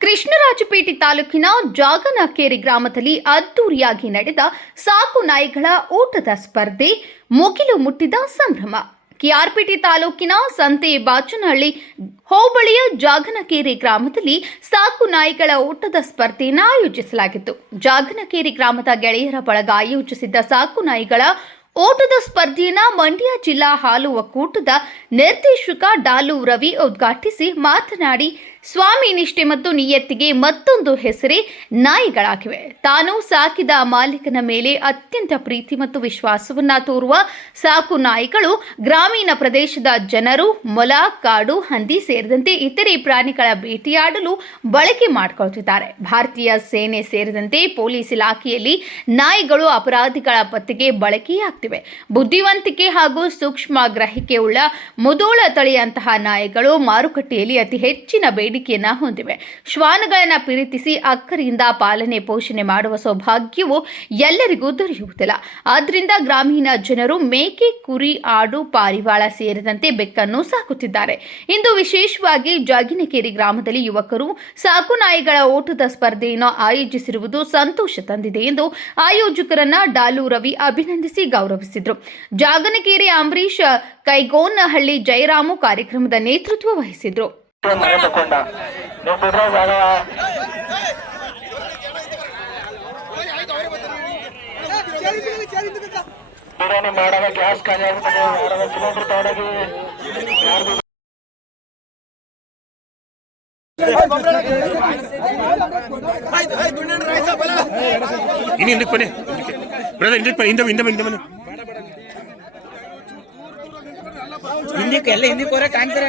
ಕೃಷ್ಣರಾಜಪೇಟೆ ತಾಲೂಕಿನ ಜಾಗನಕೇರಿ ಗ್ರಾಮದಲ್ಲಿ ಅದ್ದೂರಿಯಾಗಿ ನಡೆದ ಸಾಕು ನಾಯಿಗಳ ಊಟದ ಸ್ಪರ್ಧೆ, ಮುಗಿಲು ಮುಟ್ಟಿದ ಸಂಭ್ರಮ. ಕೆಆರ್ಪೇಟೆ ತಾಲೂಕಿನ ಸಂತೆ ಬಾಚನಹಳ್ಳಿ ಹೋಬಳಿಯ ಜಾಗನಕೇರಿ ಗ್ರಾಮದಲ್ಲಿ ಸಾಕು ನಾಯಿಗಳ ಊಟದ ಸ್ಪರ್ಧೆಯನ್ನು ಆಯೋಜಿಸಲಾಗಿತ್ತು. ಜಾಗನಕೇರಿ ಗ್ರಾಮದ ಗೆಳೆಯರ ಬಳಗ ಆಯೋಜಿಸಿದ್ದ ಸಾಕು ನಾಯಿಗಳ ಓಟದ ಸ್ಪರ್ಧೆಯನ್ನ ಮಂಡ್ಯ ಜಿಲ್ಲಾ ಹಾಲು ಒಕ್ಕೂಟದ ನಿರ್ದೇಶಕ ಡಾಲು ರವಿ ಉದ್ಘಾಟಿಸಿ ಮಾತನಾಡಿ ಸ್ವಾಮಿ ನಿಷ್ಠೆ ಮತ್ತು ನಿಯತ್ತಿಗೆ ಮತ್ತೊಂದು ಹೆಸರೇ ನಾಯಿಗಳಾಗಿವೆ. ತಾನು ಸಾಕಿದ ಮಾಲೀಕನ ಮೇಲೆ ಅತ್ಯಂತ ಪ್ರೀತಿ ಮತ್ತು ವಿಶ್ವಾಸವನ್ನ ತೋರುವ ಸಾಕು ನಾಯಿಗಳು ಗ್ರಾಮೀಣ ಪ್ರದೇಶದ ಜನರು, ಮೊಲ, ಕಾಡು, ಹಂದಿ ಸೇರಿದಂತೆ ಇತರೆ ಪ್ರಾಣಿಗಳ ಬೇಟೆಯಾಡಲು ಬಳಕೆ ಮಾಡಿಕೊಳ್ಳುತ್ತಿದ್ದಾರೆ ಭಾರತೀಯ ಸೇನೆ ಸೇರಿದಂತೆ ಪೊಲೀಸ್ ಇಲಾಖೆಯಲ್ಲಿ ನಾಯಿಗಳು ಅಪರಾಧಿಗಳ ಪತ್ತೆಗೆ ಬಳಕೆಯಾಗ್ತಿವೆ. ಬುದ್ಧಿವಂತಿಕೆ ಹಾಗೂ ಸೂಕ್ಷ್ಮ ಗ್ರಹಿಕೆ ಉಳ್ಳ ಮುದೋಳ ತಳಿಯಂತಹ ನಾಯಿಗಳು ಮಾರುಕಟ್ಟೆಯಲ್ಲಿ ಅತಿ ಹೆಚ್ಚಿನ ಬೇಡಿಕೆಯನ್ನ ಹೊಂದಿವೆ. ಶ್ವಾನಗಳನ್ನ ಪ್ರೀತಿಸಿ ಅಕ್ಕರಿಯಿಂದ ಪಾಲನೆ ಪೋಷಣೆ ಮಾಡುವ ಸೌಭಾಗ್ಯವು ಎಲ್ಲರಿಗೂ ದೊರೆಯುವುದಿಲ್ಲ. ಆದ್ರಿಂದ ಗ್ರಾಮೀಣ ಜನರು ಮೇಕೆ, ಕುರಿ, ಆಡು, ಪಾರಿವಾಳ ಸೇರಿದಂತೆ ಬೆಕ್ಕನ್ನು ಸಾಕುತ್ತಿದ್ದಾರೆ. ಇಂದು ವಿಶೇಷವಾಗಿ ಜಾಗಿನಕೇರಿ ಗ್ರಾಮದಲ್ಲಿ ಯುವಕರು ಸಾಕು ನಾಯಿಗಳ ಓಟದ ಸ್ಪರ್ಧೆಯನ್ನು ಆಯೋಜಿಸಿರುವುದು ಸಂತೋಷ ತಂದಿದೆ ಎಂದು ಆಯೋಜಕರನ್ನ ಡಾಲು ರವಿ ಅಭಿನಂದಿಸಿ ಗೌರವಿಸಿದರು. ಜಾಗನಕೇರಿ ಅಂಬರೀಷ್ ಕೈಗೋನಹಳ್ಳಿ ಜಯರಾಮು ಕಾರ್ಯಕ್ರಮದ ನೇತೃತ್ವ ವಹಿಸಿದ್ರು. ಮನೆ ತಕೊಂಡ. ನೀವು ಬಿಡ್ರೆ ಜಾಗ. ಬಿರಿಯಾನಿ ಮಾಡಾಗ ಗ್ಯಾಸ್ ಖಾಲಿ ಆಗುತ್ತದೆ ಮಾಡಾಗ ಸಿಲಿಂಡರ್ ತಗೊಂಡೋಗಿ. ಯಾರ್ದು ಇನ್ನು ಹಿಂದಕ್ಕೆ ಬನ್ನಿ. ಬ್ರದರ್ ಹಿಂದಕ್ಕೆ ಬನ್ನಿ. ಹಿಂದೆ ಹಿಂದೆ ಹಿಂದೆ ಬನ್ನಿ. ಹಿಂದಕ್ಕೆ ಎಲ್ಲ ಹಿಂದಕ್ಕೆ ಹೋದ್ರೆ ಕಾಣ್ತಾರೆ.